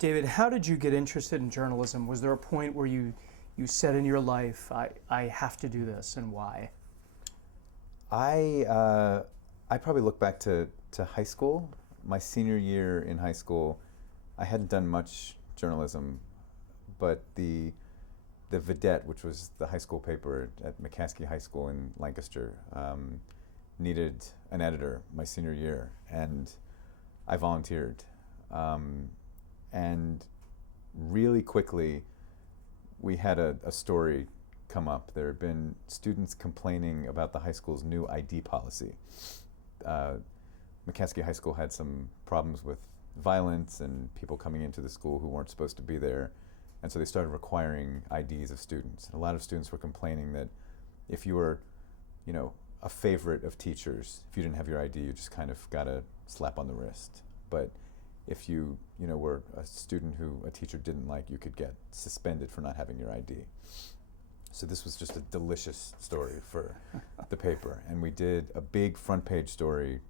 David, how did you get interested in journalism? Was there a point where you said in your life, I have to do this, and why? I probably look back to high school. My senior year in high school, I hadn't done much journalism, but the Vedette, which was the high school paper at McCaskey High School in Lancaster, needed an editor my senior year, and I volunteered. And really quickly, we had a story come up. There had been students complaining about the high school's new ID policy. McCaskey High School had some problems with violence and people coming into the school who weren't supposed to be there. And so they started requiring IDs of students. And a lot of students were complaining that if you were, a favorite of teachers, if you didn't have your ID, you just kind of got a slap on the wrist. But if you, were a student who a teacher didn't like, you could get suspended for not having your ID. So this was just a delicious story for the paper. And we did a big front page story.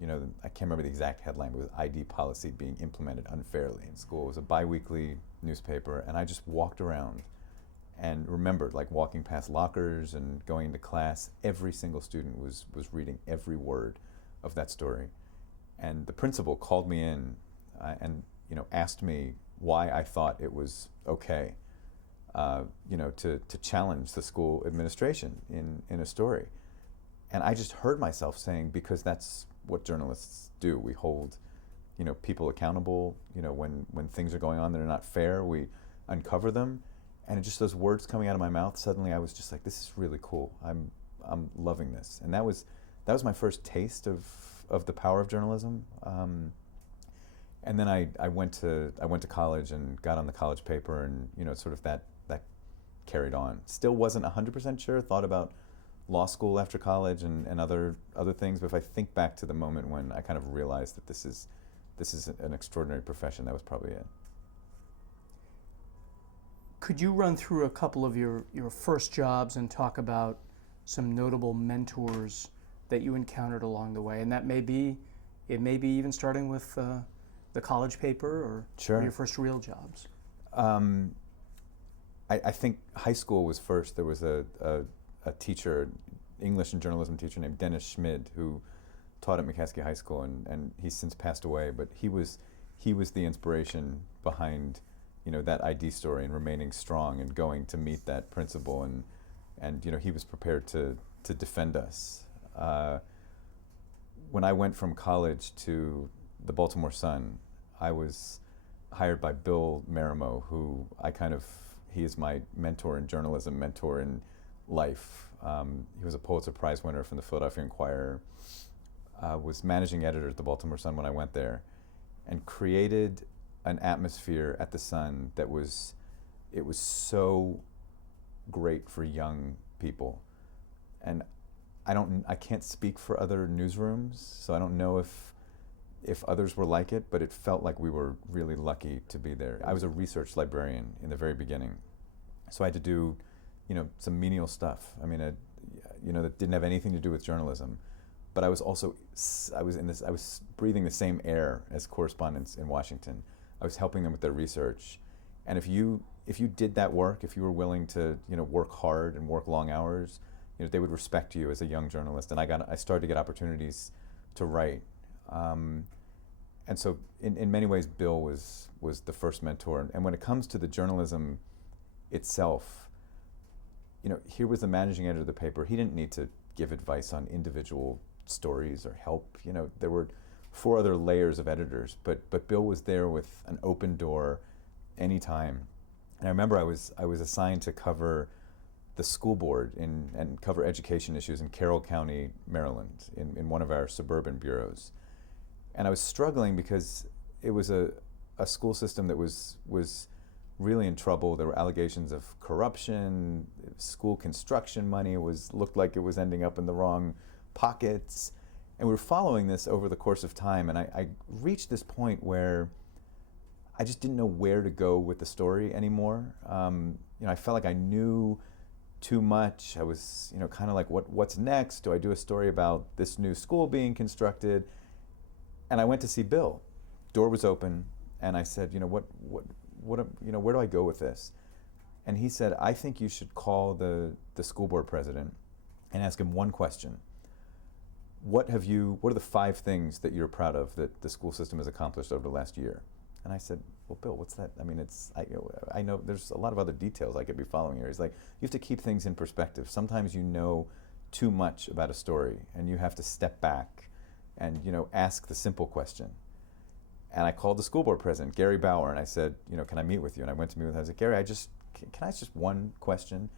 I can't remember the exact headline, but it was ID policy being implemented unfairly in school. It was a bi-weekly newspaper, and I just walked around and remembered walking past lockers and going into class. Every single student was reading every word of that story. And the principal called me in and asked me why I thought it was okay to challenge the school administration in a story. And I just heard myself saying, because that's what journalists do. We hold people accountable. When things are going on that are not fair, we uncover them. And just those words coming out of my mouth, suddenly I was just like, this is really cool. I'm loving this. And that was my first taste of the power of journalism. And then I went to college and got on the college paper, and sort of that carried on. Still wasn't 100% sure. Thought about law school after college and other things. But if I think back to the moment when I kind of realized that this is an extraordinary profession, that was probably it. Could you run through a couple of your first jobs and talk about some notable mentors that you encountered along the way? And that may be even starting with the college paper or your first real jobs. I think high school was first. There was a teacher, English and journalism teacher named Dennis Schmid, who taught at McCaskey High School, and he's since passed away. But he was the inspiration behind that ID story and remaining strong and going to meet that principal, and he was prepared to defend us. When I went from college to the Baltimore Sun, I was hired by Bill Marimo, who he is my mentor in journalism, mentor in life. He was a Pulitzer Prize winner from the Philadelphia Inquirer, was managing editor at the Baltimore Sun when I went there, and created an atmosphere at the Sun that was so great for young people. And I can't speak for other newsrooms, so I don't know if others were like it, but it felt like we were really lucky to be there. I was a research librarian in the very beginning, so I had to do some menial stuff. I mean, that didn't have anything to do with journalism. But I was breathing the same air as correspondents in Washington. I was helping them with their research. And if you did that work, if you were willing to work hard and work long hours, they would respect you as a young journalist. And I started to get opportunities to write. And so in many ways, Bill was the first mentor. And when it comes to the journalism itself, here was the managing editor of the paper. He didn't need to give advice on individual stories or help. There were 4 other layers of editors, but Bill was there with an open door anytime. And I remember I was assigned to cover the school board and cover education issues in Carroll County, Maryland, in one of our suburban bureaus. And I was struggling because it was a school system that was really in trouble. There were allegations of corruption, school construction money looked like it was ending up in the wrong pockets. And we were following this over the course of time, and I reached this point where I just didn't know where to go with the story anymore. I felt like I knew too much. I was, kind of like, what's next? Do I do a story about this new school being constructed? And I went to see Bill. Door was open, and I said, where do I go with this? And he said, I think you should call the school board president and ask him one question. What are the 5 things that you're proud of that the school system has accomplished over the last year? And I said, well, Bill, what's that? I mean, I know there's a lot of other details I could be following here. He's like, you have to keep things in perspective. Sometimes you know too much about a story, and you have to step back and, ask the simple question. And I called the school board president, Gary Bauer, and I said, can I meet with you? And I went to meet with him. I said, Gary, can I ask just one question?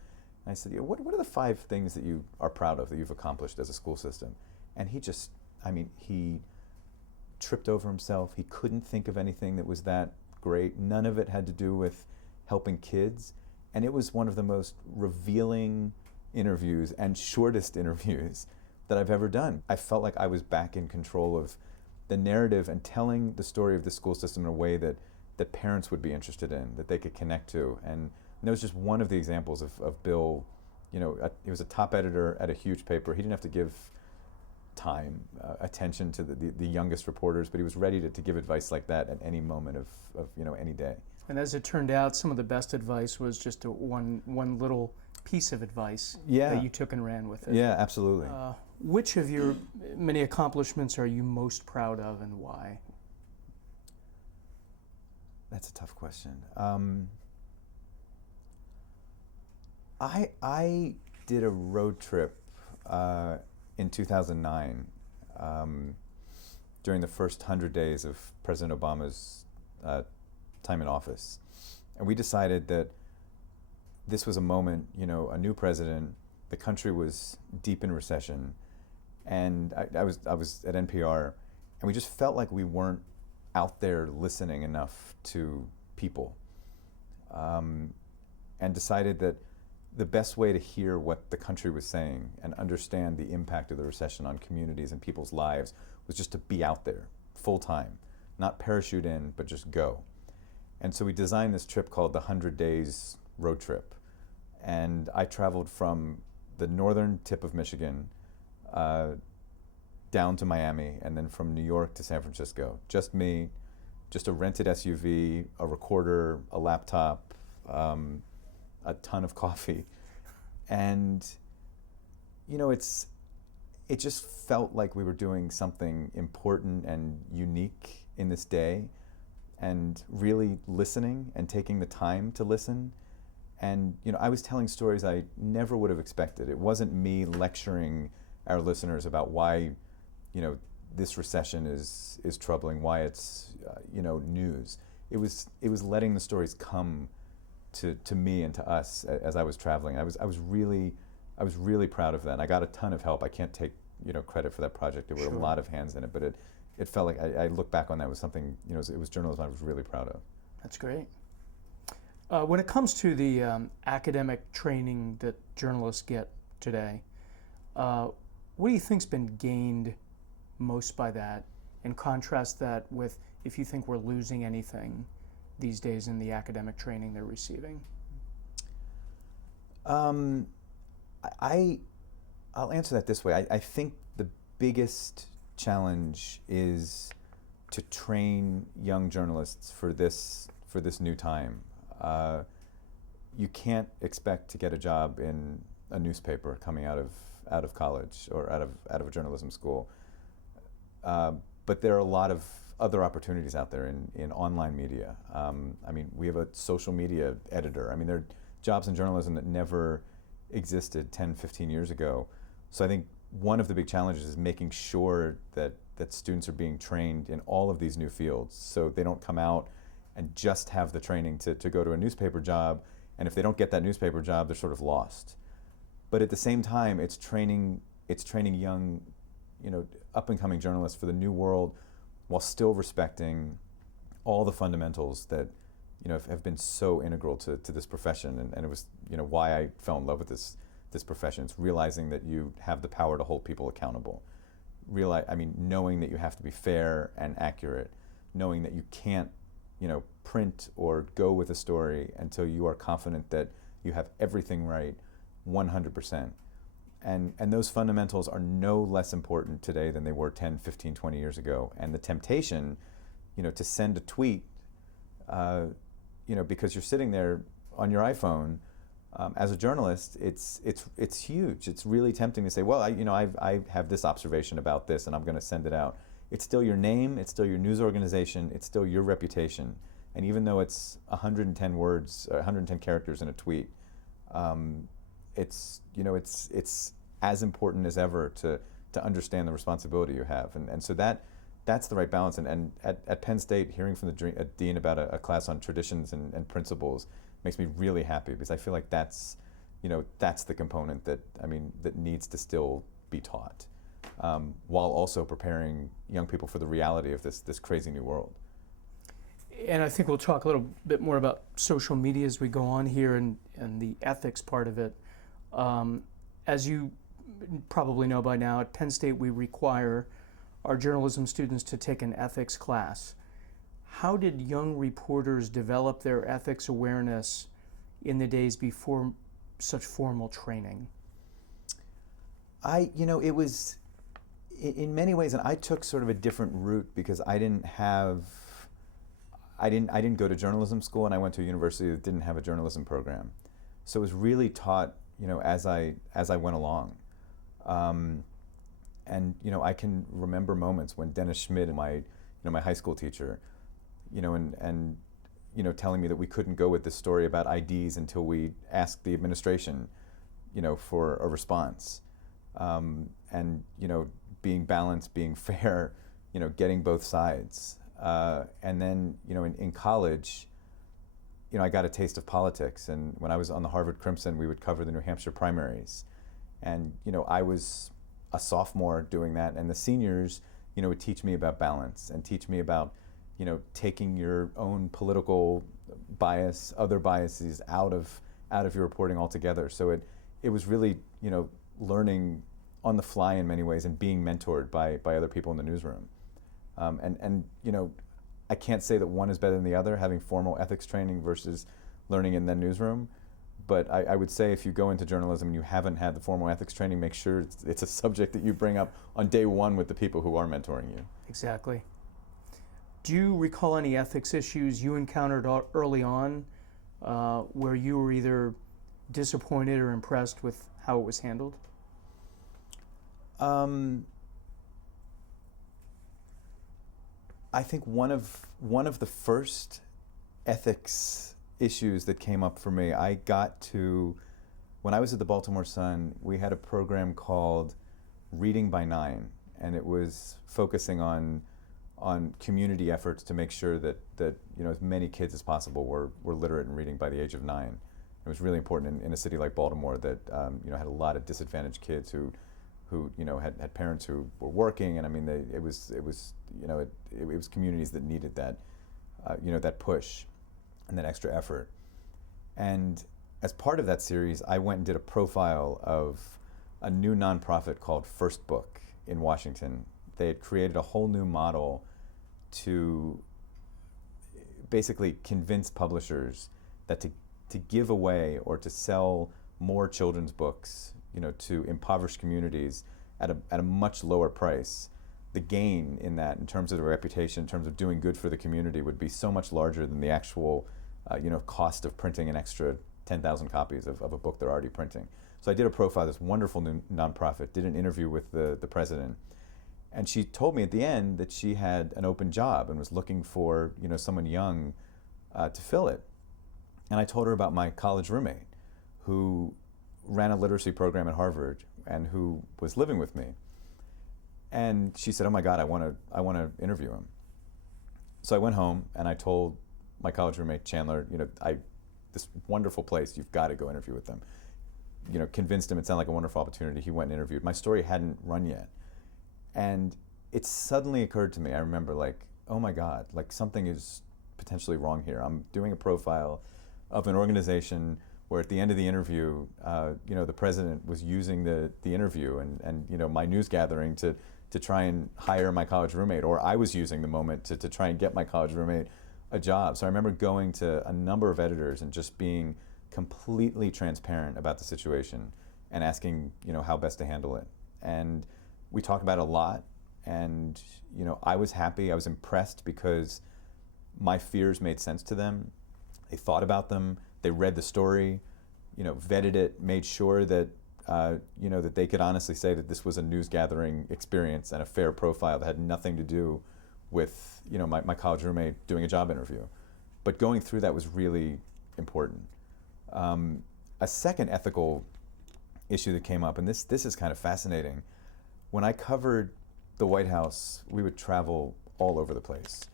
And I said, what are the 5 things that you are proud of that you've accomplished as a school system? And he tripped over himself. He couldn't think of anything that was that great. None of it had to do with helping kids. And it was one of the most revealing interviews and shortest interviews that I've ever done. I felt like I was back in control of the narrative and telling the story of the school system in a way that parents would be interested in, that they could connect to. And that was just one of the examples of Bill. He was a top editor at a huge paper. He didn't have to give time, attention to the youngest reporters, but he was ready to give advice like that at any moment of any day. And as it turned out, some of the best advice was just one little piece of advice that you took and ran with it. Yeah, absolutely. Which of your many accomplishments are you most proud of, and why? That's a tough question. I did a road trip in 2009 during the first 100 days of President Obama's time in office. And we decided that this was a moment, a new president, the country was deep in recession, and I was at NPR, and we just felt like we weren't out there listening enough to people, and decided that the best way to hear what the country was saying and understand the impact of the recession on communities and people's lives was just to be out there full time, not parachute in, but just go. And so we designed this trip called the 100 Days Road Trip. And I traveled from the northern tip of Michigan down to Miami, and then from New York to San Francisco. Just me, just a rented SUV, a recorder, a laptop, a ton of coffee. And, it just felt like we were doing something important and unique in this day, and really listening and taking the time to listen. And I was telling stories I never would have expected. It wasn't me lecturing our listeners about why this recession is troubling, why it's news. It was letting the stories come to me and to us as I was traveling. I was really proud of that. And I got a ton of help. I can't take credit for that project. There were a lot of hands in it, but it felt like I look back on that with something, it was journalism I was really proud of. That's great. When it comes to the academic training that journalists get today, what do you think's been gained most by that? And contrast that with if you think we're losing anything these days in the academic training they're receiving. I'll answer that this way. I think the biggest challenge is to train young journalists for this new time. You can't expect to get a job in a newspaper coming out of college or out of a journalism school. But there are a lot of other opportunities out there in online media. We have a social media editor. There are jobs in journalism that never existed 10, 15 years ago. So I think one of the big challenges is making sure that students are being trained in all of these new fields, so they don't come out and just have the training to go to a newspaper job, and if they don't get that newspaper job, they're sort of lost. But at the same time, it's training young, up-and-coming journalists for the new world, while still respecting all the fundamentals that have been so integral to this profession, and it was why I fell in love with this profession. It's realizing that you have the power to hold people accountable. Knowing that you have to be fair and accurate, knowing that you can't print or go with a story until you are confident that you have everything right 100%. And those fundamentals are no less important today than they were 10, 15, 20 years ago. And the temptation, to send a tweet because you're sitting there on your iPhone. As a journalist, it's huge. It's really tempting to say, well, I have this observation about this, and I'm going to send it out. It's still your name, it's still your news organization, it's still your reputation. And even though it's 110 words, 110 characters in a tweet, it's as important as ever to understand the responsibility you have. And so that's the right balance. And at Penn State, hearing from the dean about a class on traditions and principles makes me really happy, because I feel like that's the component that needs to still be taught, while also preparing young people for the reality of this crazy new world. And I think we'll talk a little bit more about social media as we go on here and the ethics part of it. As you probably know by now, at Penn State we require our journalism students to take an ethics class. How did young reporters develop their ethics awareness in the days before such formal training? It was in many ways, and I took sort of a different route, because I didn't go to journalism school, and I went to a university that didn't have a journalism program. So it was really taught, as I went along. And I can remember moments when Dennis Schmidt, my high school teacher, and telling me that we couldn't go with this story about IDs until we asked the administration, for a response. And being balanced, being fair, getting both sides. And then, in college, I got a taste of politics. And when I was on the Harvard Crimson, we would cover the New Hampshire primaries. And, I was a sophomore doing that. And the seniors, would teach me about balance and teach me about, taking your own political bias, other biases out of your reporting altogether. So it was really, learning on the fly in many ways, and being mentored by other people in the newsroom. And I can't say that one is better than the other, having formal ethics training versus learning in the newsroom. But I would say, if you go into journalism and you haven't had the formal ethics training, make sure it's a subject that you bring up on day one with the people who are mentoring you. Exactly. Do you recall any ethics issues you encountered early on where you were either disappointed or impressed with how it was handled? I think one of the first ethics issues that came up for me, when I was at the Baltimore Sun, we had a program called Reading by 9, and it was focusing on community efforts to make sure that as many kids as possible were literate in reading by the age of 9. It was really important in a city like Baltimore that had a lot of disadvantaged kids who had parents who were working, and it was communities that needed that that push and that extra effort. And as part of that series, I went and did a profile of a new nonprofit called First Book in Washington. They had created a whole new model to basically convince publishers that to give away or to sell more children's books, to impoverished communities at a much lower price, the gain in that, in terms of the reputation, in terms of doing good for the community, would be so much larger than the actual cost of printing an extra 10,000 copies of a book they're already printing. So I did a profile of this wonderful new nonprofit, did an interview with the president, and she told me at the end that she had an open job and was looking for someone young to fill it. And I told her about my college roommate who ran a literacy program at Harvard and who was living with me. And she said, "Oh my God, I want to interview him." So I went home and I told my college roommate Chandler, this wonderful place, you've got to go interview with them. Convinced him it sounded like a wonderful opportunity. He went and interviewed. My story hadn't run yet, and it suddenly occurred to me. I remember, oh my God, something is potentially wrong here. I'm doing a profile of an organization where at the end of the interview, the president was using the interview and my news gathering to try and hire my college roommate, or I was using the moment to try and get my college roommate a job. So I remember going to a number of editors and just being completely transparent about the situation and asking, how best to handle it. And we talked about it a lot, and I was happy, I was impressed, because my fears made sense to them. They thought about them. They read the story, vetted it, made sure that that they could honestly say that this was a news gathering experience and a fair profile that had nothing to do with my college roommate doing a job interview. But going through that was really important. A second ethical issue that came up, and this is kind of fascinating. When I covered the White House, we would travel all over the place.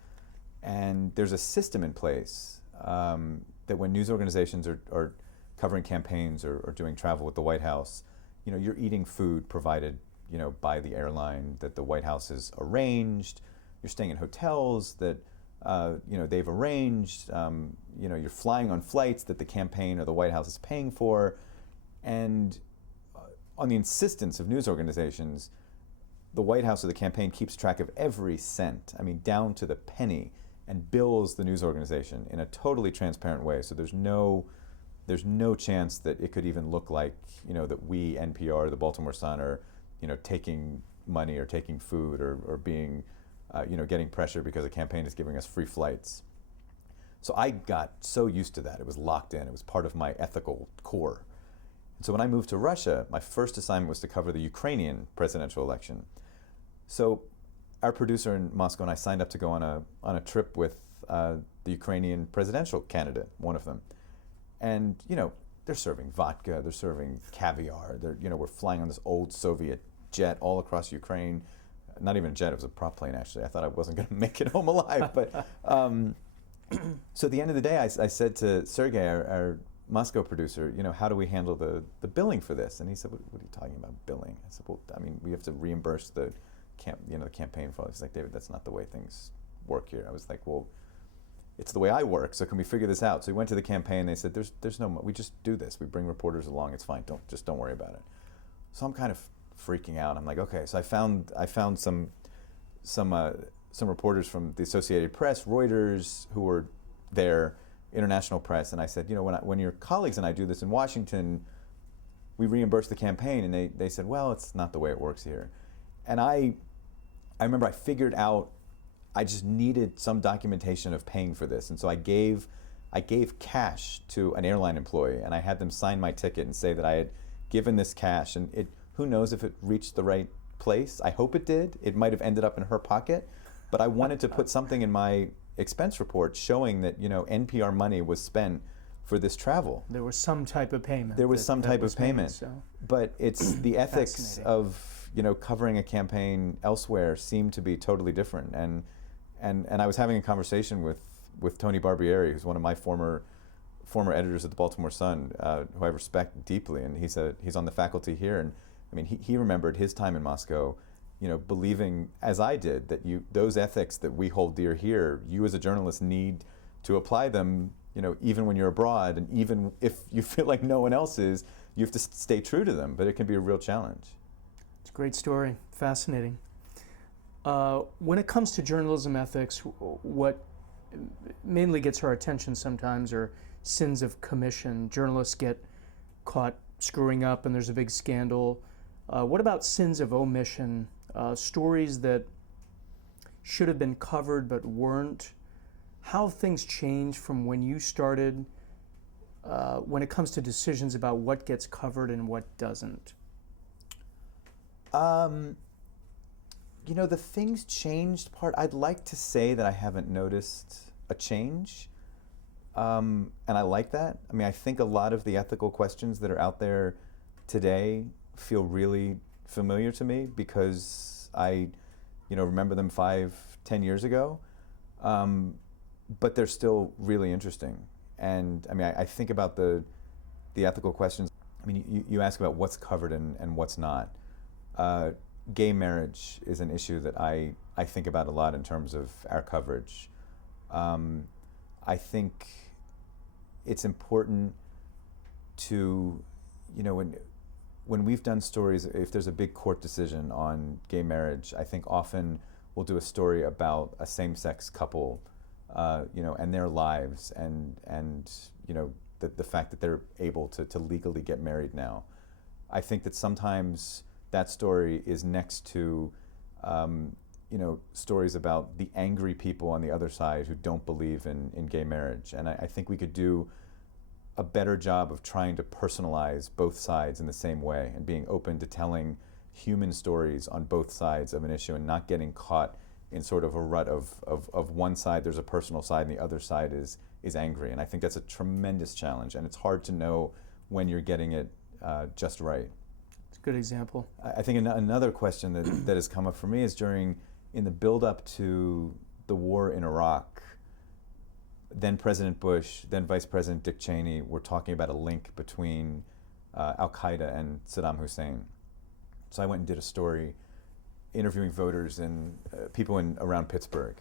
And there's a system in place that when news organizations are covering campaigns or doing travel with the White House, you're eating food provided, by the airline that the White House has arranged. You're staying in hotels that, they've arranged. You're flying on flights that the campaign or the White House is paying for. And on the insistence of news organizations, the White House or the campaign keeps track of every cent, down to the penny, and bills the news organization in a totally transparent way. So there's no chance that it could even look like, that we, NPR, the Baltimore Sun, are, taking money or taking food or being, getting pressure because a campaign is giving us free flights. So I got so used to that. It was locked in. It was part of my ethical core. And so when I moved to Russia, my first assignment was to cover the Ukrainian presidential election. So our producer in Moscow and I signed up to go on a trip with the Ukrainian presidential candidate, one of them. And, they're serving vodka, they're serving caviar, we're flying on this old Soviet jet all across Ukraine. Not even a jet, it was a prop plane, actually. I thought I wasn't going to make it home alive. But so at the end of the day, I said to Sergei, our Moscow producer, how do we handle the billing for this? And he said, what are you talking about, billing? I said, well, we have to reimburse the campaign for all. He's like, David, that's not the way things work here. I was like, well, it's the way I work, so can we figure this out? So we went to the campaign, they said, there's no, we just do this. We bring reporters along, it's fine, don't worry about it. So I'm kind of freaking out. I'm like, okay, so I found some reporters from the Associated Press, Reuters, who were there, international press, and I said, when your colleagues and I do this in Washington, we reimburse the campaign, and they said, well, it's not the way it works here. And I remember I figured out I just needed some documentation of paying for this, and so I gave cash to an airline employee, and I had them sign my ticket and say that I had given this cash, and who knows if it reached the right place. I hope it did. It might have ended up in her pocket, but I wanted to put something in my expense report showing that NPR money was spent for this travel. There was some type of payment. There was some type of payment, so. But it's the ethics of covering a campaign elsewhere seem to be totally different. And I was having a conversation with Tony Barbieri, who's one of my former editors at the Baltimore Sun, who I respect deeply, and he's on the faculty here, and he remembered his time in Moscow, believing, as I did, that those ethics that we hold dear here, you as a journalist need to apply them, even when you're abroad, and even if you feel like no one else is, you have to stay true to them, but it can be a real challenge. It's a great story, fascinating. When it comes to journalism ethics, what mainly gets our attention sometimes are sins of commission. Journalists get caught screwing up and there's a big scandal. What about sins of omission? Stories that should have been covered but weren't? How have things changed from when you started when it comes to decisions about what gets covered and what doesn't? The things changed part, I'd like to say that I haven't noticed a change. And I like that. I think a lot of the ethical questions that are out there today feel really familiar to me because I, remember them 5-10 years ago. But they're still really interesting. And I think about the ethical questions. You ask about what's covered and what's not. Gay marriage is an issue that I think about a lot in terms of our coverage. I think it's important to, when we've done stories, if there's a big court decision on gay marriage, I think often we'll do a story about a same-sex couple, and their lives and the fact that they're able to legally get married now. I think that sometimes that story is next to, stories about the angry people on the other side who don't believe in gay marriage. And I think we could do a better job of trying to personalize both sides in the same way and being open to telling human stories on both sides of an issue and not getting caught in sort of a rut of one side there's a personal side and the other side is angry. And I think that's a tremendous challenge, and it's hard to know when you're getting it just right. It's a good example. I think another question that has come up for me is in the build-up to the war in Iraq, then President Bush, then Vice President Dick Cheney were talking about a link between Al-Qaeda and Saddam Hussein. So I went and did a story interviewing voters and people around Pittsburgh,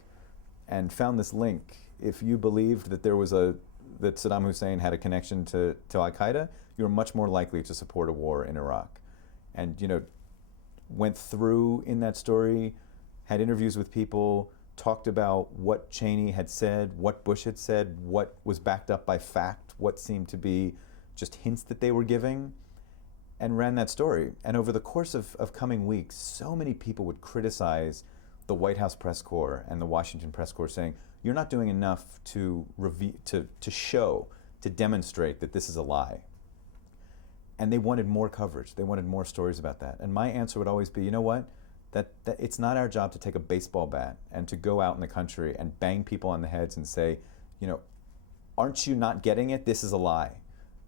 and found this link. If you believed that that Saddam Hussein had a connection to Al-Qaeda, you were much more likely to support a war in Iraq. And went through in that story, had interviews with people, talked about what Cheney had said, what Bush had said, what was backed up by fact, what seemed to be just hints that they were giving, and ran that story. And over the course of coming weeks, so many people would criticize the White House press corps and the Washington press corps, saying, you're not doing enough to show, to demonstrate that this is a lie. And they wanted more coverage. They wanted more stories about that. And my answer would always be, you know what? That it's not our job to take a baseball bat and to go out in the country and bang people on the heads and say, aren't you not getting it? This is a lie.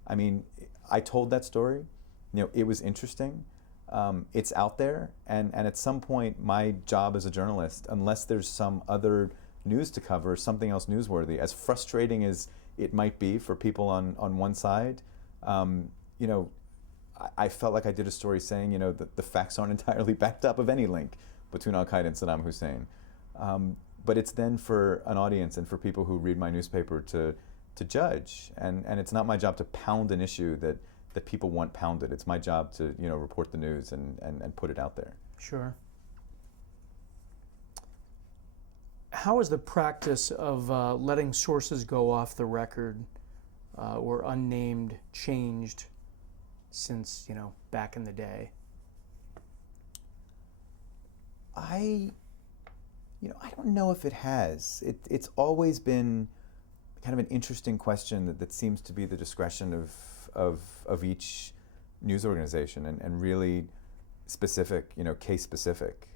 I mean, I told that story. It was interesting. It's out there. And at some point, my job as a journalist, unless there's some other news to cover, something else newsworthy, as frustrating as it might be for people on one side, I felt like I did a story saying, that the facts aren't entirely backed up of any link between Al-Qaeda and Saddam Hussein. But it's then for an audience and for people who read my newspaper to judge. And it's not my job to pound an issue that people want pounded. It's my job to, report the news and put it out there. Sure. How has the practice of letting sources go off the record or unnamed changed since, back in the day? I don't know if it has. It's always been kind of an interesting question that seems to be the discretion of each news organization and really specific, case specific.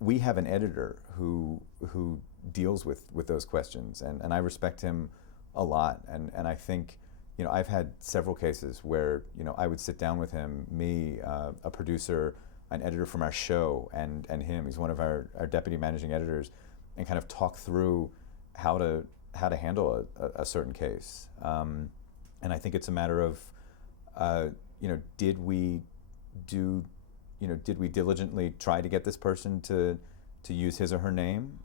We have an editor who deals with those questions, and I respect him a lot. And I think, I've had several cases where, I would sit down with him, a producer, an editor from our show, and him. He's one of our deputy managing editors, and kind of talk through how to handle a certain case. And I think it's a matter of, did we diligently try to get this person to use his or her name?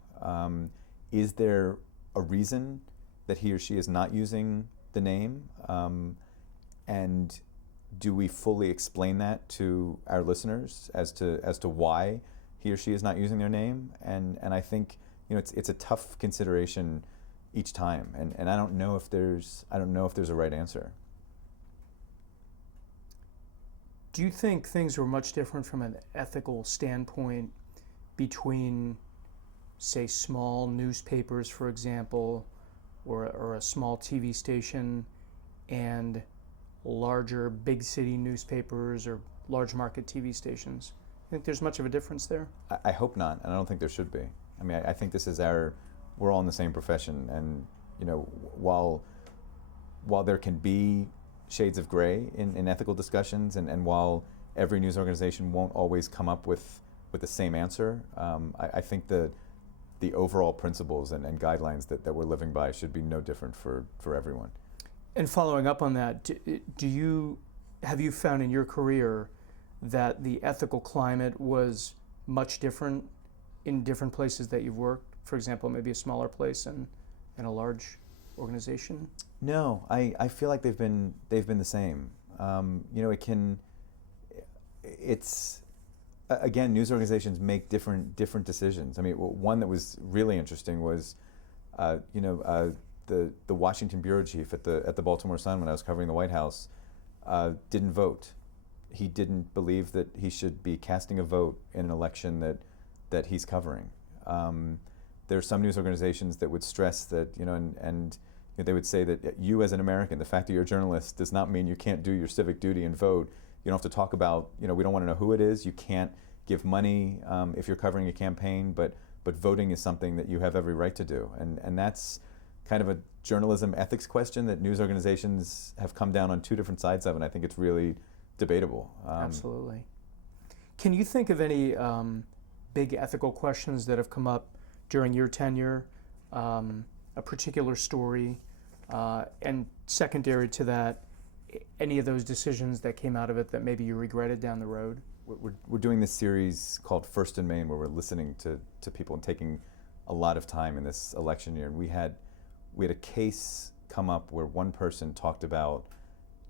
Is there a reason that he or she is not using the name? And do we fully explain that to our listeners as to why he or she is not using their name? And I think it's a tough consideration each time, and I don't know if there's a right answer. Do you think things were much different from an ethical standpoint between, say, small newspapers, for example, or a small TV station, and larger big city newspapers or large market TV stations? You think there's much of a difference there? I hope not, and I don't think there should be. I mean, I think this is we're all in the same profession, and while there can be shades of gray in ethical discussions, and while every news organization won't always come up with the same answer, I think the overall principles and guidelines that we're living by should be no different for everyone. And following up on that, have you found in your career that the ethical climate was much different in different places that you've worked? For example, maybe a smaller place and a large organization? No, I feel like they've been the same. Again, news organizations make different decisions. I mean, one that was really interesting was, the Washington bureau chief at the Baltimore Sun, when I was covering the White House, didn't vote he didn't believe that he should be casting a vote in an election that he's covering. There are some news organizations that would stress that, and they would say that you as an American, the fact that you're a journalist does not mean you can't do your civic duty and vote. You don't have to talk about, we don't want to know who it is. You can't give money if you're covering a campaign, but voting is something that you have every right to do. And that's kind of a journalism ethics question that news organizations have come down on two different sides of, and I think it's really debatable. Absolutely. Can you think of any big ethical questions that have come up during your tenure, a particular story, and secondary to that, any of those decisions that came out of it that maybe you regretted down the road? We're doing this series called First in Maine, where we're listening to people and taking a lot of time in this election year. And we had a case come up where one person talked about,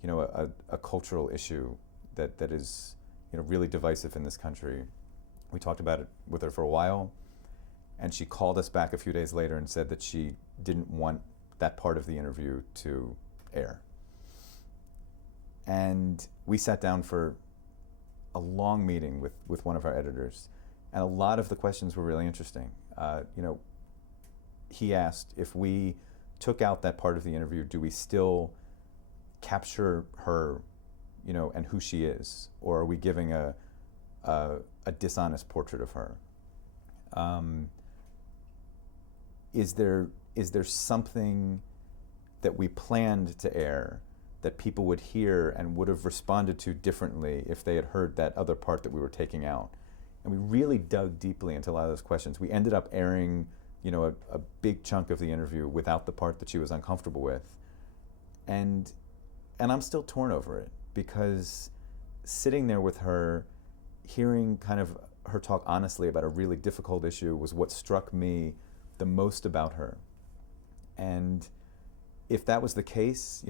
a cultural issue that is, really divisive in this country. We talked about it with her for a while, and she called us back a few days later and said that she didn't want that part of the interview to air. And we sat down for a long meeting with one of our editors, and a lot of the questions were really interesting. He asked, if we took out that part of the interview, do we still capture her, and who she is, or are we giving a dishonest portrait of her? Is there something that we planned to air that people would hear and would have responded to differently if they had heard that other part that we were taking out? And we really dug deeply into a lot of those questions. We ended up airing, a big chunk of the interview without the part that she was uncomfortable with. And I'm still torn over it, because sitting there with her, hearing kind of her talk honestly about a really difficult issue was what struck me the most about her. And if that was the case,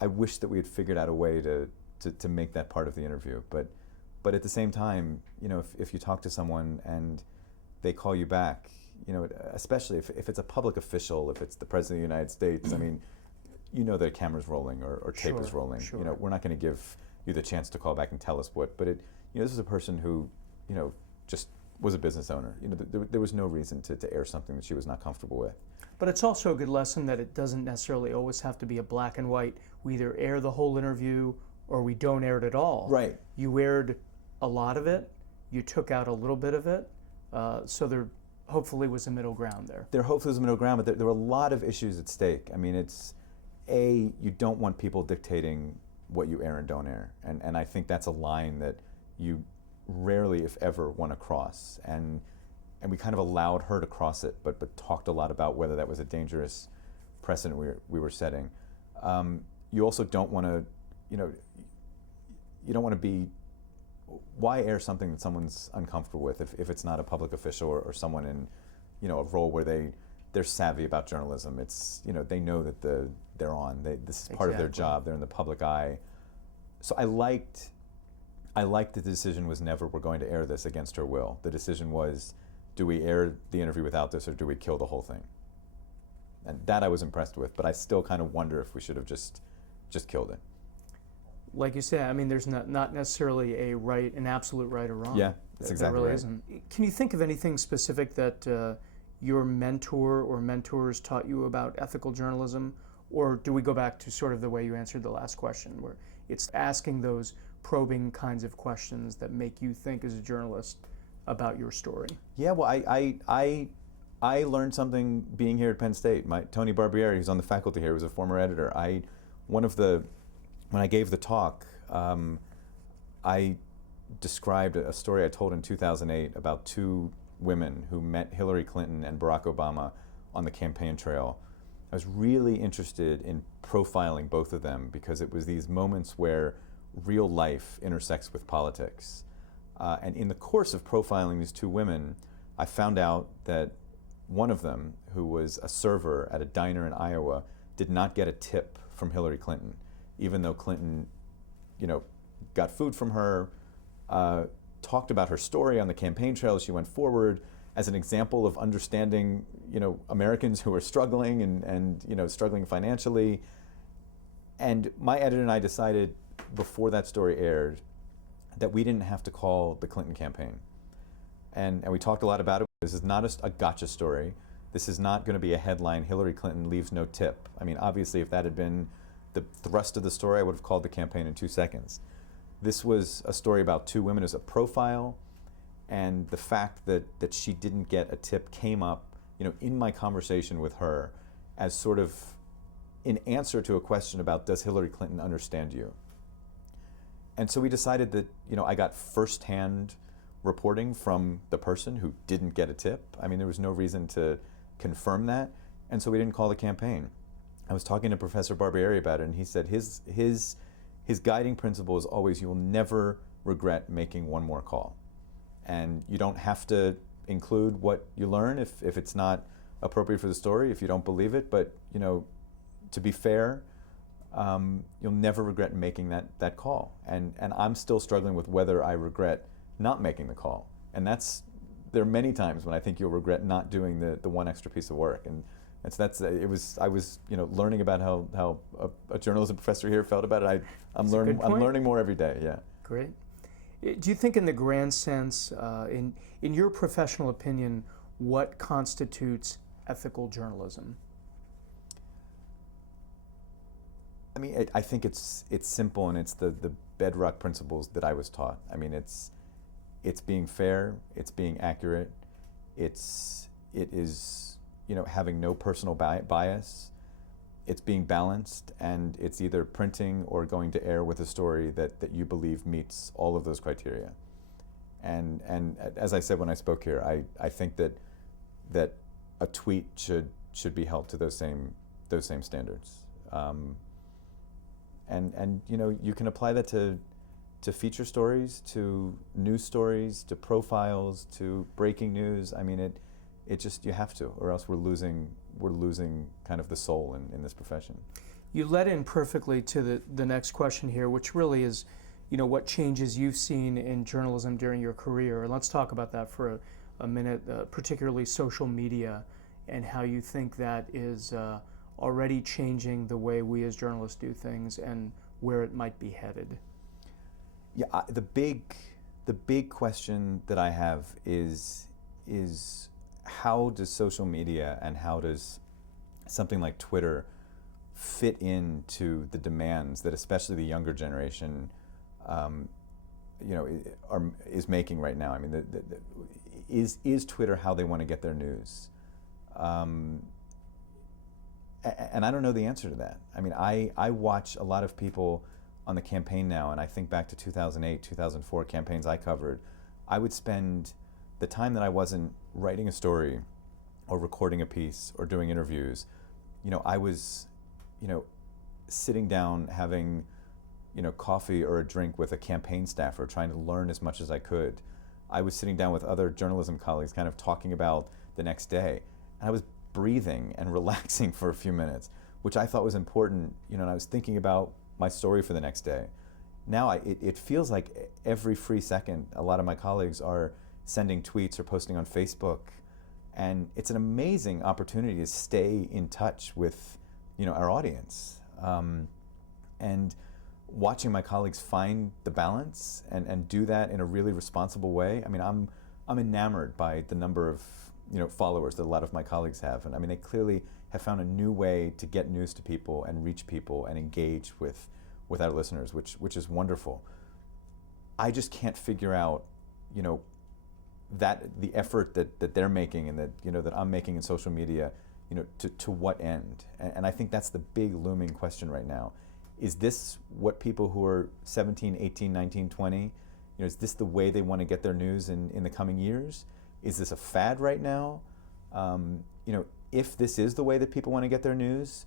I wish that we had figured out a way to make that part of the interview. But at the same time, if you talk to someone and they call you back, especially if it's a public official, if it's the President of the United States, I mean, the camera's rolling or tape is rolling. Sure. We're not going to give you the chance to call back and tell us what. But this is a person who, just was a business owner. There was no reason to air something that she was not comfortable with. But it's also a good lesson that it doesn't necessarily always have to be a black and white. We either air the whole interview or we don't air it at all. Right. You aired a lot of it. You took out a little bit of it. So there hopefully was a middle ground there. There hopefully was a middle ground, but there were a lot of issues at stake. I mean, you don't want people dictating what you air and don't air. And I think that's a line that you rarely, if ever, want to cross. And we kind of allowed her to cross it, but talked a lot about whether that was a dangerous precedent we were setting. You also don't want to, you don't want to be, why air something that someone's uncomfortable with if it's not a public official or someone in, a role where they're savvy about journalism. It's, they know that they're on. This is part of their job. They're in the public eye. So I liked the decision was never, we're going to air this against her will. The decision was, do we air the interview without this, or do we kill the whole thing? And that I was impressed with, but I still kind of wonder if we should have just killed it. Like you say, I mean, there's not necessarily an absolute right or wrong. Yeah, that's exactly there really right. Isn't. Can you think of anything specific that your mentor or mentors taught you about ethical journalism? Or do we go back to sort of the way you answered the last question, where it's asking those probing kinds of questions that make you think as a journalist about your story? Yeah, well, I learned something being here at Penn State. Tony Barbieri, who's on the faculty here, was a former editor. When I gave the talk, I described a story I told in 2008 about two women who met Hillary Clinton and Barack Obama on the campaign trail. I was really interested in profiling both of them because it was these moments where real life intersects with politics. And in the course of profiling these two women, I found out that one of them, who was a server at a diner in Iowa, did not get a tip from Hillary Clinton, even though Clinton, got food from her, talked about her story on the campaign trail as she went forward as an example of understanding, Americans who are struggling and struggling financially. And my editor and I decided, before that story aired that we didn't have to call the Clinton campaign. And we talked a lot about it. This is not a gotcha story. This is not going to be a headline, Hillary Clinton leaves no tip. I mean, obviously, if that had been the thrust of the story, I would have called the campaign in 2 seconds. This was a story about two women as a profile, and the fact that she didn't get a tip came up, in my conversation with her as sort of in answer to a question about, does Hillary Clinton understand you? And so we decided that, I got firsthand reporting from the person who didn't get a tip. I mean, there was no reason to confirm that, and so we didn't call the campaign. I was talking to Professor Barbieri about it, and he said his guiding principle is always, you will never regret making one more call. And you don't have to include what you learn if it's not appropriate for the story, if you don't believe it, but to be fair, you'll never regret making that call. And I'm still struggling with whether I regret not making the call. And there are many times when I think you'll regret not doing the one extra piece of work. And I was learning about how a journalism professor here felt about it. I'm learning more every day. Yeah. Great. Do you think, in the grand sense, in your professional opinion, what constitutes ethical journalism? I mean, I think it's simple, and it's the bedrock principles that I was taught. I mean, it's being fair, it's being accurate, it is having no personal bias, it's being balanced, and it's either printing or going to air with a story that you believe meets all of those criteria. And as I said when I spoke here, I think that a tweet should be held to those same standards. And you can apply that to feature stories, to news stories, to profiles, to breaking news. I mean, it just, you have to, or else we're losing kind of the soul in this profession. You led in perfectly to the next question here, which really is, what changes you've seen in journalism during your career. And let's talk about that for a minute, particularly social media, and how you think that is already changing the way we as journalists do things and where it might be headed. Yeah, the big question that I have is how does social media and how does something like Twitter fit into the demands that especially the younger generation is making right now? I mean, is Twitter how they want to get their news? And I don't know the answer to that. I mean, I watch a lot of people on the campaign now, and I think back to 2008, 2004 campaigns I covered. I would spend the time that I wasn't writing a story or recording a piece or doing interviews, I was, sitting down having, coffee or a drink with a campaign staffer, trying to learn as much as I could. I was sitting down with other journalism colleagues, kind of talking about the next day. And I was breathing and relaxing for a few minutes, which I thought was important, and I was thinking about my story for the next day. Now it feels like every free second, a lot of my colleagues are sending tweets or posting on Facebook, and it's an amazing opportunity to stay in touch with, our audience. And watching my colleagues find the balance and do that in a really responsible way. I mean, I'm enamored by the number of followers that a lot of my colleagues have, and I mean, they clearly have found a new way to get news to people and reach people and engage with our listeners, which is wonderful. I just can't figure out, that the effort that they're making and that I'm making in social media, to what end? And I think that's the big looming question right now. Is this what people who are 17, 18, 19, 20, is this the way they want to get their news in the coming years? Is this a fad right now? If this is the way that people want to get their news,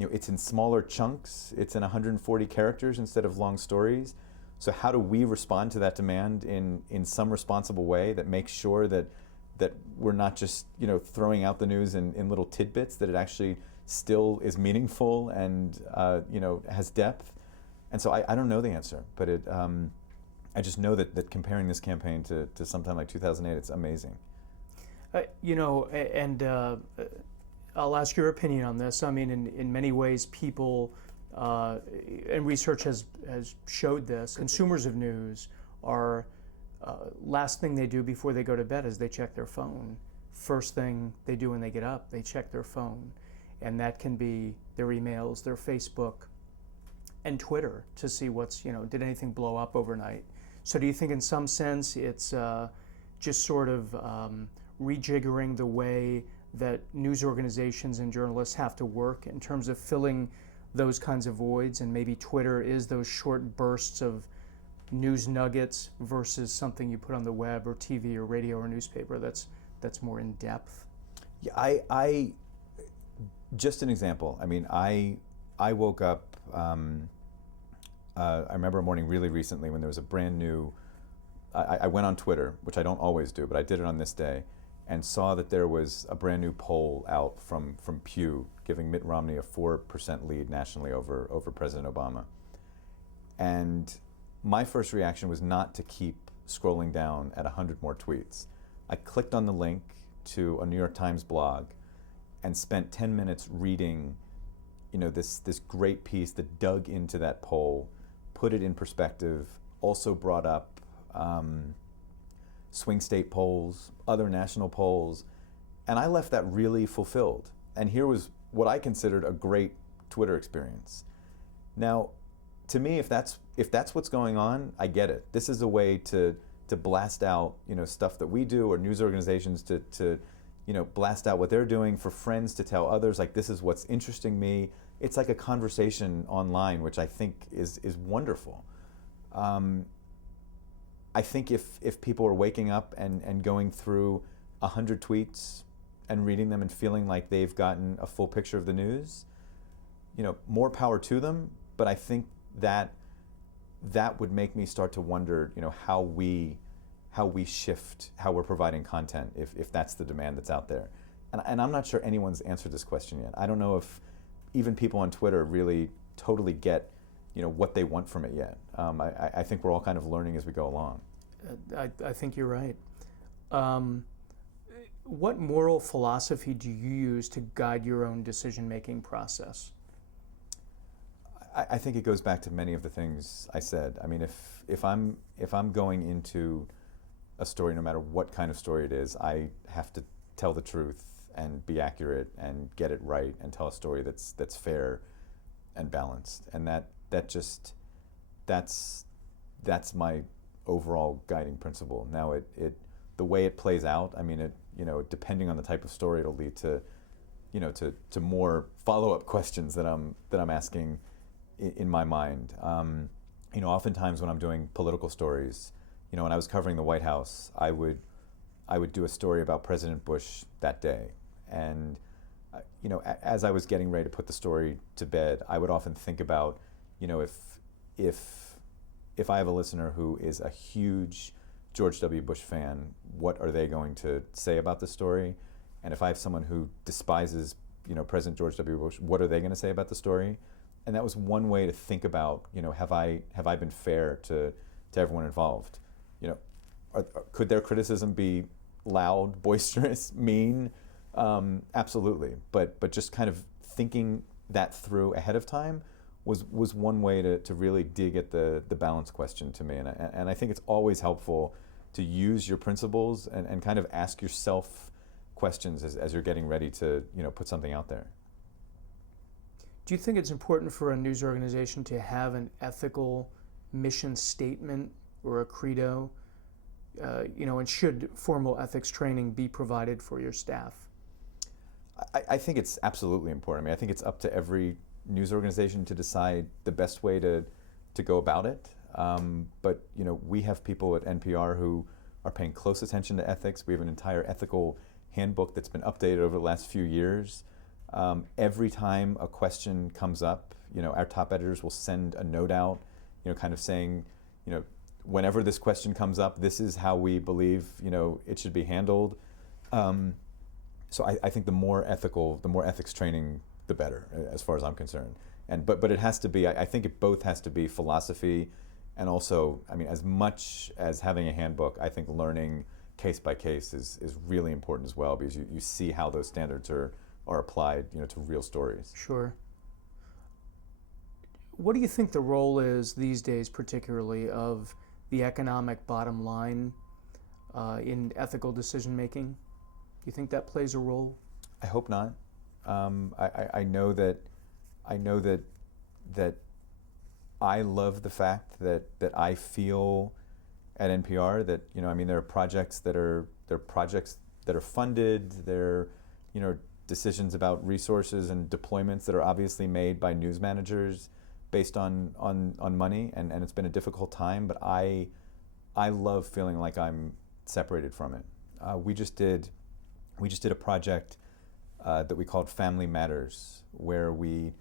it's in smaller chunks, it's in 140 characters instead of long stories. So how do we respond to that demand in some responsible way that makes sure that we're not just throwing out the news in little tidbits, that it actually still is meaningful and has depth? And so I don't know the answer, but I just know that comparing this campaign to sometime like 2008, it's amazing. And I'll ask your opinion on this. I mean, in many ways, people and research has showed this, consumers of news are, last thing they do before they go to bed is they check their phone. First thing they do when they get up, they check their phone. And that can be their emails, their Facebook, and Twitter to see what's, did anything blow up overnight? So do you think in some sense it's just sort of rejiggering the way that news organizations and journalists have to work in terms of filling those kinds of voids, and maybe Twitter is those short bursts of news nuggets versus something you put on the web or TV or radio or newspaper that's more in depth? Yeah, I just an example. I mean, I woke up. I remember a morning really recently when there was a brand new. I went on Twitter, which I don't always do, but I did it on this day, and saw that there was a brand new poll out from Pew giving Mitt Romney a 4% lead nationally over President Obama. And my first reaction was not to keep scrolling down at 100 more tweets. I clicked on the link to a New York Times blog and spent 10 minutes reading, this great piece that dug into that poll, put it in perspective, also brought up swing state polls, other national polls, and I left that really fulfilled. And here was what I considered a great Twitter experience. Now, to me, if that's what's going on, I get it. This is a way to blast out, stuff that we do, or news organizations to blast out what they're doing, for friends to tell others, like, this is what's interesting me. It's like a conversation online, which I think is wonderful. I think if people are waking up and going through 100 tweets and reading them and feeling like they've gotten a full picture of the news, more power to them. But I think that would make me start to wonder, how we shift how we're providing content if that's the demand that's out there. And I'm not sure anyone's answered this question yet. I don't know if even people on Twitter really totally get what they want from it yet. I think we're all kind of learning as we go along. I think you're right. What moral philosophy do you use to guide your own decision-making process? I think it goes back to many of the things I said. I mean, if I'm going into a story, no matter what kind of story it is, I have to tell the truth and be accurate and get it right and tell a story that's fair and balanced. And that's my overall guiding principle. Now, the way it plays out, I mean, depending on the type of story, it'll lead to to more follow-up questions that I'm asking in my mind. Oftentimes when I'm doing political stories, when I was covering the White House, I would do a story about President Bush that day, and as I was getting ready to put the story to bed, I would often think about, if I have a listener who is a huge George W. Bush fan, what are they going to say about the story? And if I have someone who despises, President George W. Bush, what are they going to say about the story? And that was one way to think about, have I been fair to everyone involved? Could their criticism be loud, boisterous, mean? Absolutely. But just kind of thinking that through ahead of time was one way to really dig at the balance question to me. And I think it's always helpful to use your principles and kind of ask yourself questions as you're getting ready to put something out there. Do you think it's important for a news organization to have an ethical mission statement or a credo? And should formal ethics training be provided for your staff? I think it's absolutely important. I mean, I think it's up to every news organization to decide the best way to go about it. But we have people at NPR who are paying close attention to ethics. We have an entire ethical handbook that's been updated over the last few years. Every time a question comes up, our top editors will send a note out, kind of saying, whenever this question comes up, this is how we believe, it should be handled. So I think the more ethics training, the better, as far as I'm concerned. But it has to be, I think it both has to be philosophy, and also, I mean, as much as having a handbook, I think learning case by case is really important as well, because you see how those standards are applied, to real stories. Sure. What do you think the role is these days, particularly, of the economic bottom line in ethical decision making? Do you think that plays a role? I hope not. I know that that I love the fact that I feel at NPR that, I mean, there are projects that are funded. There, decisions about resources and deployments that are obviously made by news managers based on money, and it's been a difficult time. But I love feeling like I'm separated from it. We just did a project that we called Family Matters, where we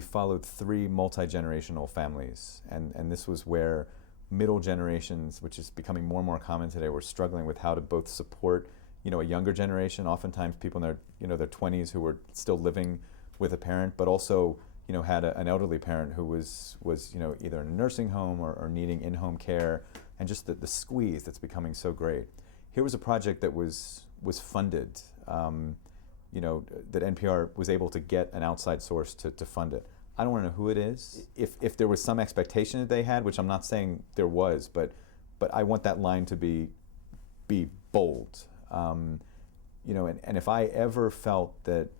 followed 3 multi-generational families, and this was where middle generations, which is becoming more and more common today, were struggling with how to both support a younger generation, oftentimes people in their 20s who were still living with a parent, but also had an elderly parent who was either in a nursing home or needing in-home care, and just the squeeze that's becoming so great. Here was a project that was funded, that NPR was able to get an outside source to fund it. I don't want to know who it is. If there was some expectation that they had, which I'm not saying there was, but I want that line to be bold. And if I ever felt that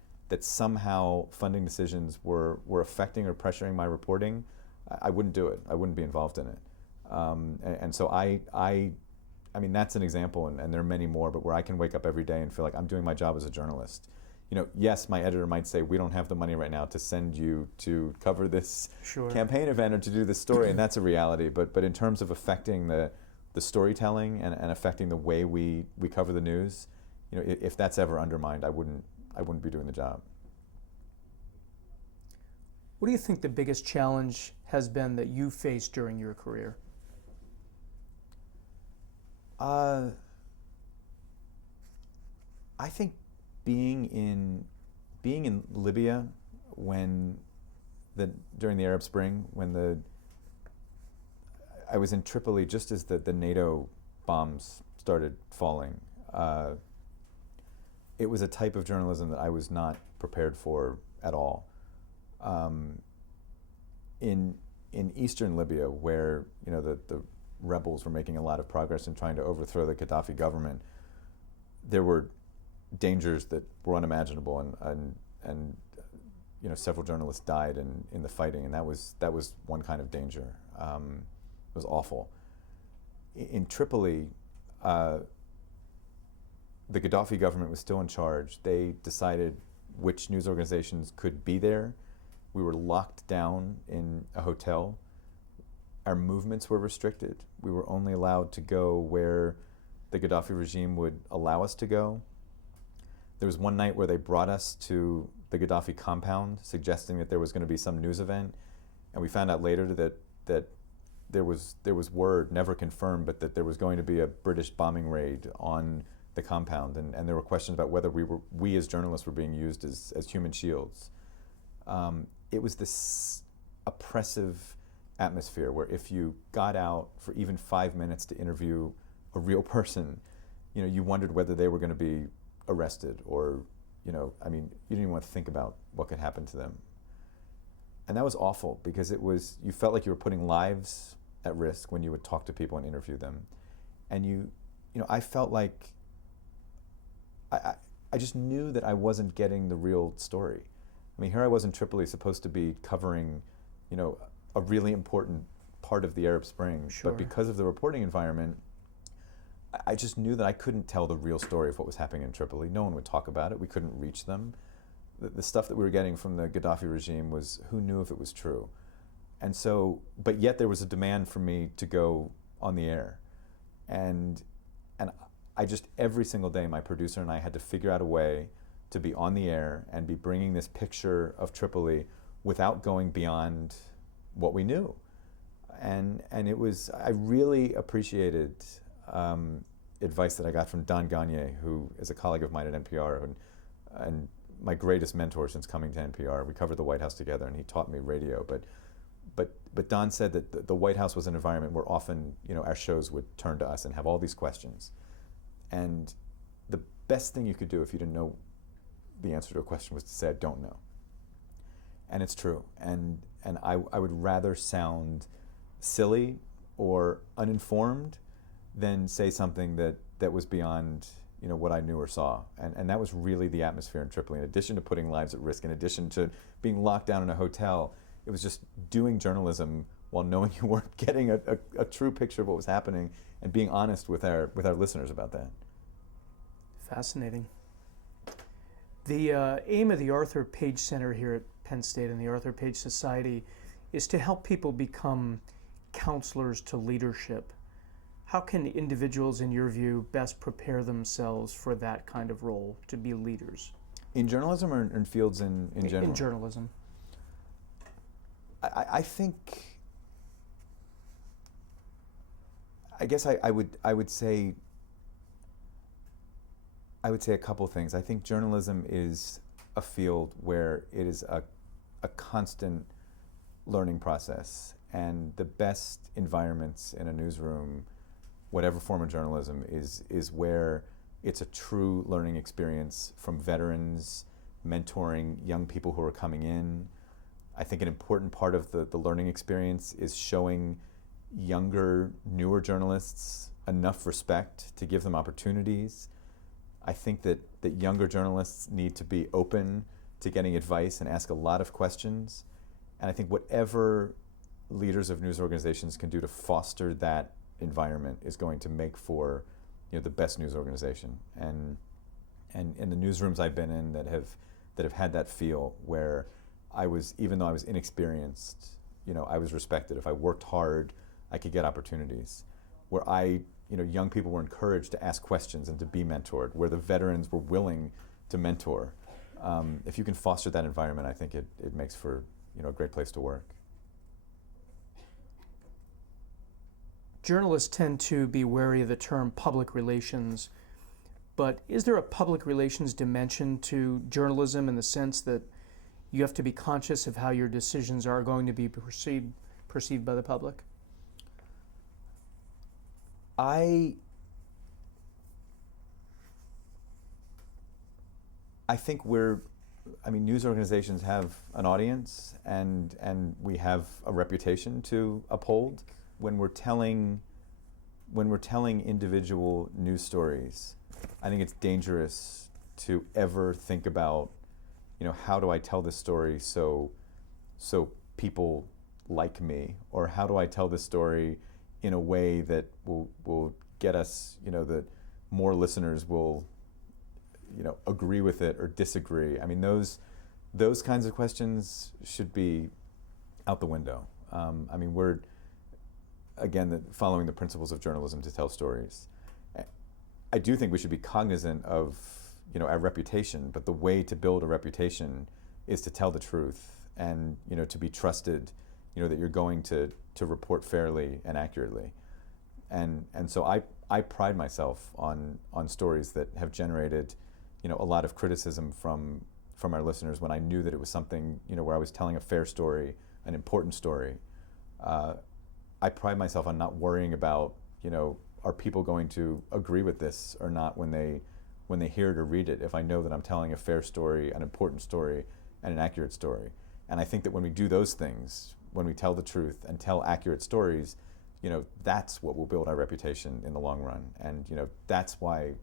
somehow funding decisions were affecting or pressuring my reporting, I wouldn't do it. I wouldn't be involved in it. And so I mean, that's an example, and there are many more, but where I can wake up every day and feel like I'm doing my job as a journalist. Yes, my editor might say, we don't have the money right now to send you to cover this Sure. campaign event or to do this story, and that's a reality. But in terms of affecting the storytelling and affecting the way we cover the news, if that's ever undermined, I wouldn't be doing the job. What do you think the biggest challenge has been that you faced during your career? I think being in Libya during the Arab Spring, I was in Tripoli just as the NATO bombs started falling. It was a type of journalism that I was not prepared for at all. In eastern Libya, where the rebels were making a lot of progress in trying to overthrow the Gaddafi government, there were dangers that were unimaginable, and several journalists died in the fighting, and that was one kind of danger. It was awful. In Tripoli, the Gaddafi government was still in charge. They decided which news organizations could be there. We were locked down in a hotel. Our movements were restricted. We were only allowed to go where the Gaddafi regime would allow us to go. There was one night where they brought us to the Gaddafi compound, suggesting that there was going to be some news event, and we found out later that there was word, never confirmed, but that there was going to be a British bombing raid on the compound, and there were questions about whether we as journalists were being used as human shields. It was this oppressive atmosphere where if you got out for even 5 minutes to interview a real person, you wondered whether they were going to be arrested, or I mean, you didn't even want to think about what could happen to them. And that was awful, because you felt like you were putting lives at risk when you would talk to people and interview them. And I felt like I just knew that I wasn't getting the real story. I mean, here I was in Tripoli, supposed to be covering, a really important part of the Arab Spring. Sure. But because of the reporting environment, I just knew that I couldn't tell the real story of what was happening in Tripoli. No one would talk about it. We couldn't reach them. The stuff that we were getting from the Gaddafi regime was, who knew if it was true? And so, but yet there was a demand for me to go on the air. And I just, every single day, my producer and I had to figure out a way to be on the air and be bringing this picture of Tripoli without going beyond what we knew. And it was, I really appreciated advice that I got from Don Gagne, who is a colleague of mine at NPR, and my greatest mentor since coming to NPR. We covered the White House together, and he taught me radio. But Don said that the White House was an environment where often, our shows would turn to us and have all these questions. And the best thing you could do if you didn't know the answer to a question was to say, I don't know. and it's true. And I would rather sound silly or uninformed than say something that was beyond what I knew or saw. And that was really the atmosphere in Tripoli. In addition to putting lives at risk, in addition to being locked down in a hotel, it was just doing journalism while knowing you weren't getting a true picture of what was happening and being honest with our listeners about that. Fascinating. The aim of the Arthur Page Center here at Penn State and the Arthur Page Society is to help people become counselors to leadership. How can individuals, in your view, best prepare themselves for that kind of role, to be leaders? In journalism or in fields in general? In journalism. I think, I guess I would say a couple things. I think journalism is a field where it is a constant learning process, and the best environments in a newsroom, whatever form of journalism, is where it's a true learning experience from veterans, mentoring young people who are coming in. I think an important part of the learning experience is showing younger, newer journalists enough respect to give them opportunities. I think that younger journalists need to be open to getting advice and ask a lot of questions. And I think whatever leaders of news organizations can do to foster that environment is going to make for the best news organization. And in the newsrooms I've been in that have had that feel, where even though I was inexperienced, I was respected. If I worked hard, I could get opportunities. Where young people were encouraged to ask questions and to be mentored, where the veterans were willing to mentor. If you can foster that environment, I think it makes for a great place to work. Journalists tend to be wary of the term public relations, but is there a public relations dimension to journalism, in the sense that you have to be conscious of how your decisions are going to be perceived by the public? I think news organizations have an audience, and we have a reputation to uphold. When we're telling individual news stories, I think it's dangerous to ever think about, how do I tell this story so people like me, or how do I tell this story in a way that will get us, that more listeners will, agree with it or disagree. I mean, those kinds of questions should be out the window. We're, again, following the principles of journalism to tell stories. I do think we should be cognizant of, our reputation, but the way to build a reputation is to tell the truth and, to be trusted, that you're going to report fairly and accurately. And so I pride myself on stories that have generated, a lot of criticism from our listeners, when I knew that it was something, where I was telling a fair story, an important story. I pride myself on not worrying about, are people going to agree with this or not when they hear it or read it, if I know that I'm telling a fair story, an important story, and an accurate story. And I think that when we do those things, when we tell the truth and tell accurate stories, that's what will build our reputation in the long run. And that's why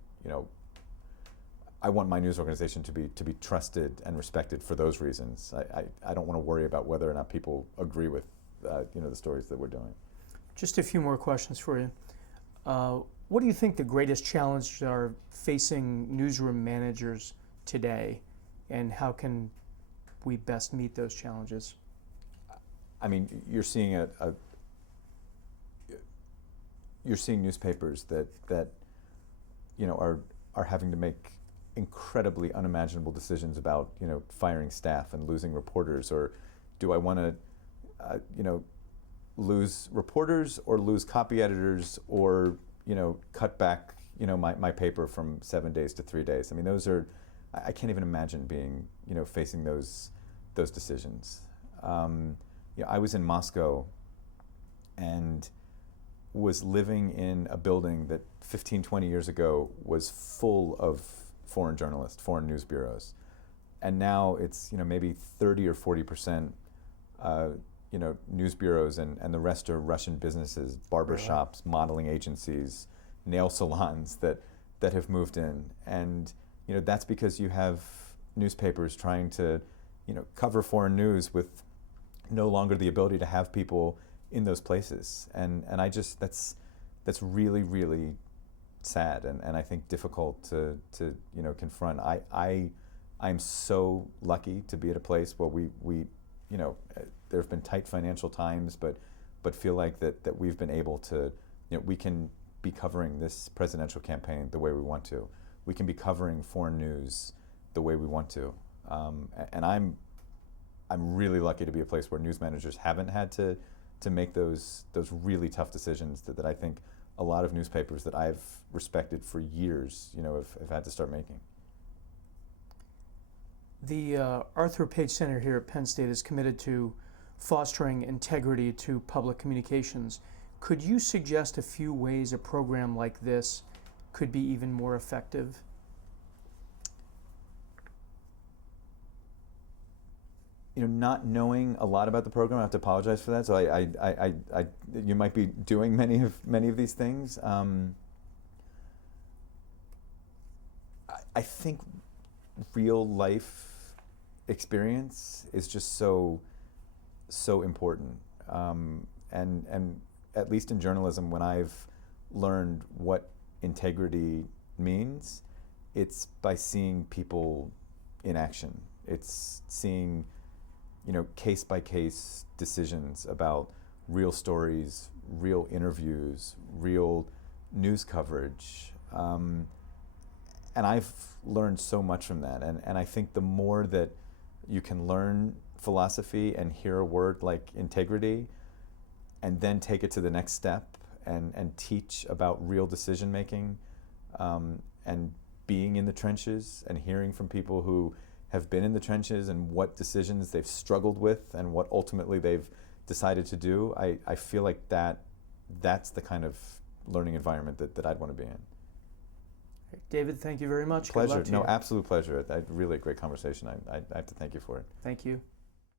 I want my news organization to be trusted and respected for those reasons. I don't want to worry about whether or not people agree with the stories that we're doing. Just a few more questions for you. What do you think the greatest challenges are facing newsroom managers today, and how can we best meet those challenges? You're seeing you're seeing newspapers that are having to make incredibly unimaginable decisions about firing staff and losing reporters, or do I want to lose reporters or lose copy editors, or cut back my paper from 7 days to 3 days. Those are, I can't even imagine being facing those decisions. I was in Moscow and was living in a building that 15, 20 years ago was full of foreign journalists, foreign news bureaus. and now it's maybe 30 or 40% news bureaus, and the rest are Russian businesses, barbershops, modeling agencies, nail salons that have moved in. And that's because you have newspapers trying to cover foreign news with no longer the ability to have people in those places. And I just that's really, really sad, and I think difficult to confront. I'm so lucky to be at a place where we there have been tight financial times, but feel like that we've been able to, we can be covering this presidential campaign the way we want to. We can be covering foreign news the way we want to. And I'm really lucky to be a place where news managers haven't had to make those really tough decisions that I think a lot of newspapers that I've respected for years, have had to start making. The Arthur Page Center here at Penn State is committed to fostering integrity to public communications. Could you suggest a few ways a program like this could be even more effective? Not knowing a lot about the program, I have to apologize for that. So I you might be doing many of these things. I think real life experience is just so important. And at least in journalism, when I've learned what integrity means, it's by seeing people in action. It's seeing case by case decisions about real stories, real interviews, real news coverage. And I've learned so much from that. And I think the more that you can learn philosophy and hear a word like integrity and then take it to the next step and teach about real decision making, and being in the trenches and hearing from people who have been in the trenches and what decisions they've struggled with and what ultimately they've decided to do, I feel like that's the kind of learning environment that I'd want to be in. David, thank you very much. Pleasure. Good luck to No, you. Absolute pleasure. Really a great conversation. I have to thank you for it. Thank you.